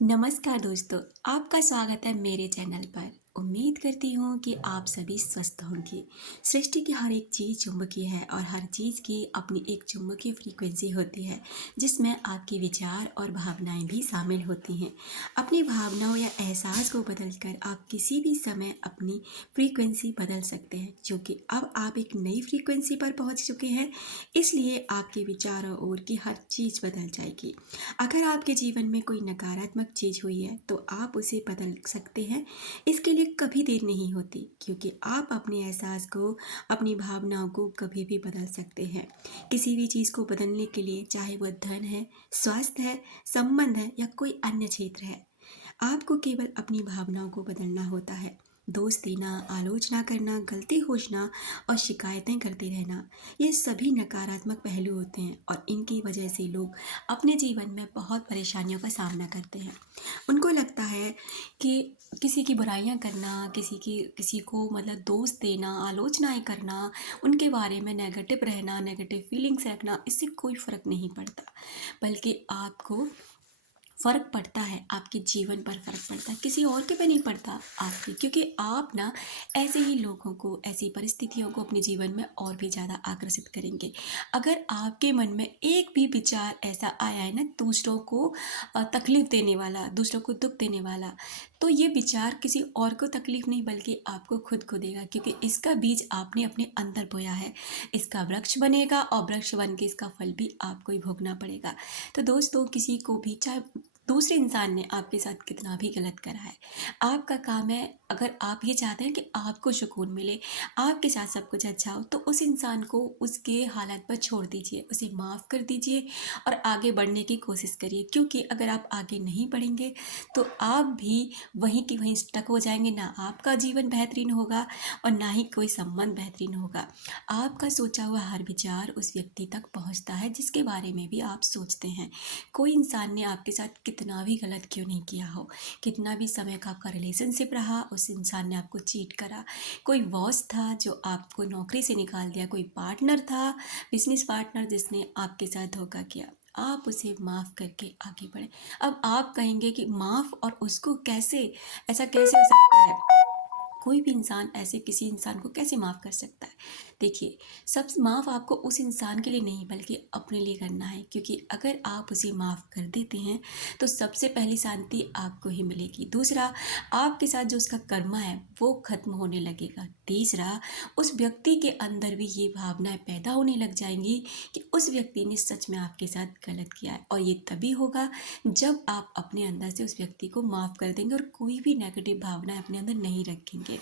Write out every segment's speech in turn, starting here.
नमस्कार दोस्तों, आपका स्वागत है मेरे चैनल पर। उम्मीद करती हूँ कि आप सभी स्वस्थ होंगे। सृष्टि की हर एक चीज़ चुंबकीय है और हर चीज़ की अपनी एक चुंबकीय फ्रीक्वेंसी होती है, जिसमें आपके विचार और भावनाएं भी शामिल होती हैं। अपनी भावनाओं या एहसास को बदलकर आप किसी भी समय अपनी फ्रीक्वेंसी बदल सकते हैं, क्योंकि अब आप एक नई फ्रीक्वेंसी पर पहुँच चुके हैं। इसलिए आपके विचारों और की हर चीज़ बदल जाएगी। अगर आपके जीवन में कोई नकारात्मक चीज़ हुई है तो आप उसे बदल सकते हैं। इसके लिए कभी देर नहीं होती, क्योंकि आप अपने एहसास को, अपनी भावनाओं को कभी भी बदल सकते हैं। किसी भी चीज़ को बदलने के लिए, चाहे वह धन है, स्वास्थ्य है, संबंध है या कोई अन्य क्षेत्र है, आपको केवल अपनी भावनाओं को बदलना होता है। दोष देना, आलोचना करना, गलती खोजना और शिकायतें करते रहना, ये सभी नकारात्मक पहलू होते हैं और इनकी वजह से लोग अपने जीवन में बहुत परेशानियों का सामना करते हैं। उनको लगता है कि किसी की बुराइयां करना, किसी को मतलब दोष देना, आलोचनाएं करना, उनके बारे में नेगेटिव रहना, नेगेटिव फीलिंग्स रखना, इससे कोई फ़र्क नहीं पड़ता। बल्कि आपको फ़र्क पड़ता है, आपके जीवन पर फ़र्क पड़ता है, किसी और के पे नहीं पड़ता आपके, क्योंकि आप ना ऐसे ही लोगों को, ऐसी परिस्थितियों को अपने जीवन में और भी ज़्यादा आकर्षित करेंगे। अगर आपके मन में एक भी विचार ऐसा आया है ना दूसरों को तकलीफ़ देने वाला, दूसरों को दुःख देने वाला, तो ये विचार किसी और को तकलीफ़ नहीं बल्कि आपको खुद को देगा, क्योंकि इसका बीज आपने अपने अंदर बोया है। इसका वृक्ष बनेगा और वृक्ष बन के इसका फल भी आपको ही भोगना पड़ेगा। तो दोस्तों, किसी को भी, चाहे दूसरे इंसान ने आपके साथ कितना भी गलत करा है, आपका काम है, अगर आप ये चाहते हैं कि आपको सुकून मिले, आपके साथ सब कुछ अच्छा हो, तो उस इंसान को उसके हालात पर छोड़ दीजिए, उसे माफ़ कर दीजिए और आगे बढ़ने की कोशिश करिए। क्योंकि अगर आप आगे नहीं बढ़ेंगे तो आप भी वहीं की वहीं स्टक हो जाएंगे। ना आपका जीवन बेहतरीन होगा और ना ही कोई संबंध बेहतरीन होगा। आपका सोचा हुआ हर विचार उस व्यक्ति तक पहुंचता है जिसके बारे में भी आप सोचते हैं। कोई इंसान ने आपके साथ कितना भी गलत क्यों नहीं किया हो, कितना भी समय का आपका रिलेशनशिप रहा, उस इंसान ने आपको चीट करा, कोई बॉस था जो आपको नौकरी से निकाल दिया, कोई पार्टनर था, बिजनेस पार्टनर जिसने आपके साथ धोखा किया, आप उसे माफ़ करके आगे बढ़े। अब आप कहेंगे कि माफ़, और उसको कैसे, ऐसा कैसे हो सकता है? कोई भी इंसान ऐसे किसी इंसान को कैसे माफ़ कर सकता है? देखिए, सब माफ़ आपको उस इंसान के लिए नहीं बल्कि अपने लिए करना है, क्योंकि अगर आप उसे माफ़ कर देते हैं तो सबसे पहली शांति आपको ही मिलेगी। दूसरा, आपके साथ जो उसका कर्मा है वो ख़त्म होने लगेगा। तीसरा, उस व्यक्ति के अंदर भी ये भावनाएं पैदा होने लग जाएंगी कि उस व्यक्ति ने सच में आपके साथ गलत किया है, और ये तभी होगा जब आप अपने अंदर से उस व्यक्ति को माफ़ कर देंगे और कोई भी नेगेटिव भावनाएं अपने अंदर नहीं रखेंगे।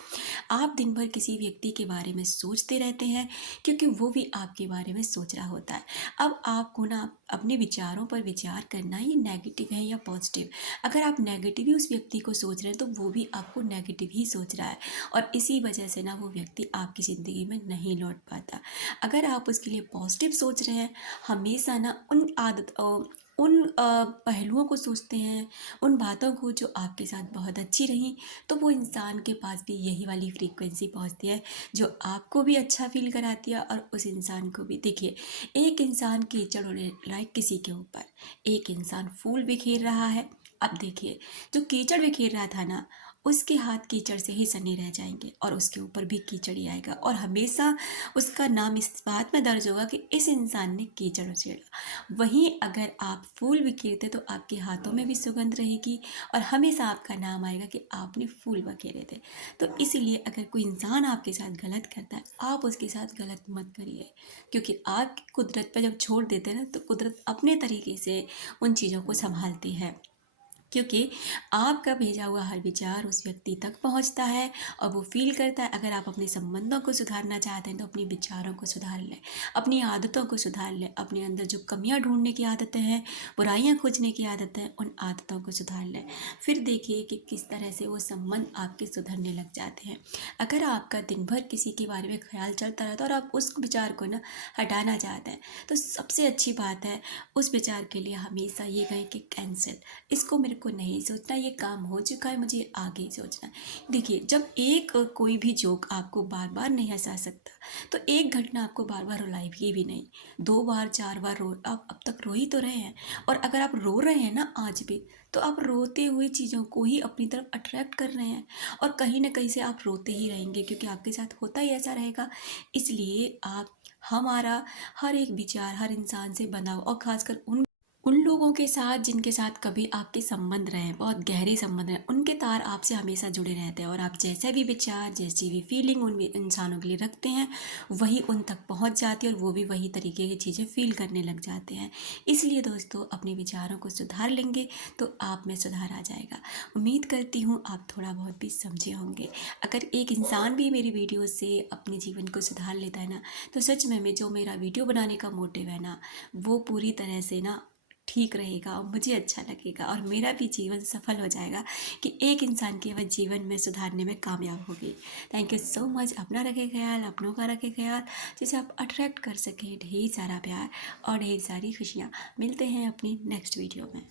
आप दिन भर किसी व्यक्ति के बारे में सोचते रहते हैं, क्योंकि वो भी आपके बारे में सोच रहा होता है। अब आपको ना अपने विचारों पर विचार करना, ये नेगेटिव है या पॉजिटिव। अगर आप नेगेटिव ही उस व्यक्ति को सोच रहे हैं तो वो भी आपको नेगेटिव ही सोच रहा है, और इसी वजह से ना वो व्यक्ति आपकी ज़िंदगी में नहीं लौट पाता। अगर आप उसके लिए पॉजिटिव सोच रहे हैं, हमेशा ना उन पहलुओं को सोचते हैं, उन बातों को जो आपके साथ बहुत अच्छी रहीं, तो वो इंसान के पास भी यही वाली फ्रीक्वेंसी पहुंचती है जो आपको भी अच्छा फील कराती है और उस इंसान को भी। देखिए, एक इंसान कीचड़ उड़े लाइक किसी के ऊपर, एक इंसान फूल बिखेर रहा है। अब देखिए, जो कीचड़ बिखेर रहा था ना, उसके हाथ कीचड़ से ही सने रह जाएंगे और उसके ऊपर भी कीचड़ ही आएगा, और हमेशा उसका नाम इस बात में दर्ज होगा कि इस इंसान ने कीचड़ उछेड़ा। वहीं अगर आप फूल बिखेरते तो आपके हाथों में भी सुगंध रहेगी और हमेशा आपका नाम आएगा कि आपने फूल बिखेरे थे। तो इसीलिए अगर कोई इंसान आपके साथ गलत करता है, आप उसके साथ गलत मत करिए, क्योंकि आप कुदरत पर जब छोड़ देते हैं ना, तो कुदरत अपने तरीके से उन चीज़ों को संभालती है। क्योंकि आपका भेजा हुआ हर विचार उस व्यक्ति तक पहुंचता है और वो फील करता है। अगर आप अपने संबंधों को सुधारना चाहते हैं तो अपने विचारों को सुधार लें, अपनी आदतों को सुधार लें, अपने अंदर जो कमियां ढूंढने की आदतें हैं, बुराइयां खोजने की आदतें हैं, उन आदतों को सुधार लें। फिर देखिए कि किस तरह से वो संबंध आपके सुधरने लग जाते हैं। अगर आपका दिन भर किसी के बारे में ख्याल चलता रहता है और आप उस विचार को ना हटाना चाहते हैं, तो सबसे अच्छी बात है उस विचार के लिए हमेशा ये कहें कि कैंसिल, इसको मेरे को नहीं सोचना, ये काम हो चुका है, मुझे आगे सोचना है। देखिए, जब एक कोई भी जोक आपको बार बार नहीं हंसा सकता, तो एक घटना आपको बार बार रुलाएगी भी नहीं। 2 बार 4 बार रो, आप अब तक रो ही तो रहे हैं। और अगर आप रो रहे हैं ना आज भी, तो आप रोते हुए चीज़ों को ही अपनी तरफ अट्रैक्ट कर रहे हैं, और कहीं ना कहीं से आप रोते ही रहेंगे, क्योंकि आपके साथ होता ही ऐसा रहेगा। इसलिए आप हमारा हर एक विचार हर इंसान से बनाओ, और खासकर उन लोगों के साथ जिनके साथ कभी आपके संबंध रहे, बहुत गहरे संबंध रहे, उनके तार आपसे हमेशा जुड़े रहते हैं, और आप जैसा भी विचार जैसी भी फीलिंग उन इंसानों के लिए रखते हैं, वही उन तक पहुंच जाती है, और वो भी वही तरीके की चीज़ें फील करने लग जाते हैं। इसलिए दोस्तों, अपने विचारों को सुधार लेंगे तो आप में सुधार आ जाएगा। उम्मीद करती हूँ आप थोड़ा बहुत भी समझे होंगे। अगर एक इंसान भी मेरी वीडियो से अपने जीवन को सुधार लेता है ना, तो सच में जो मेरा वीडियो बनाने का मोटिव है ना, वो पूरी तरह से ना ठीक रहेगा, और मुझे अच्छा लगेगा, और मेरा भी जीवन सफल हो जाएगा कि एक इंसान के वह जीवन में सुधारने में कामयाब होगी। Thank you so much. अपना रखे ख्याल, अपनों का रखे ख्याल, जिसे आप अट्रैक्ट कर सकें ढेर सारा प्यार और ढेर सारी खुशियाँ। मिलते हैं अपनी नेक्स्ट वीडियो में।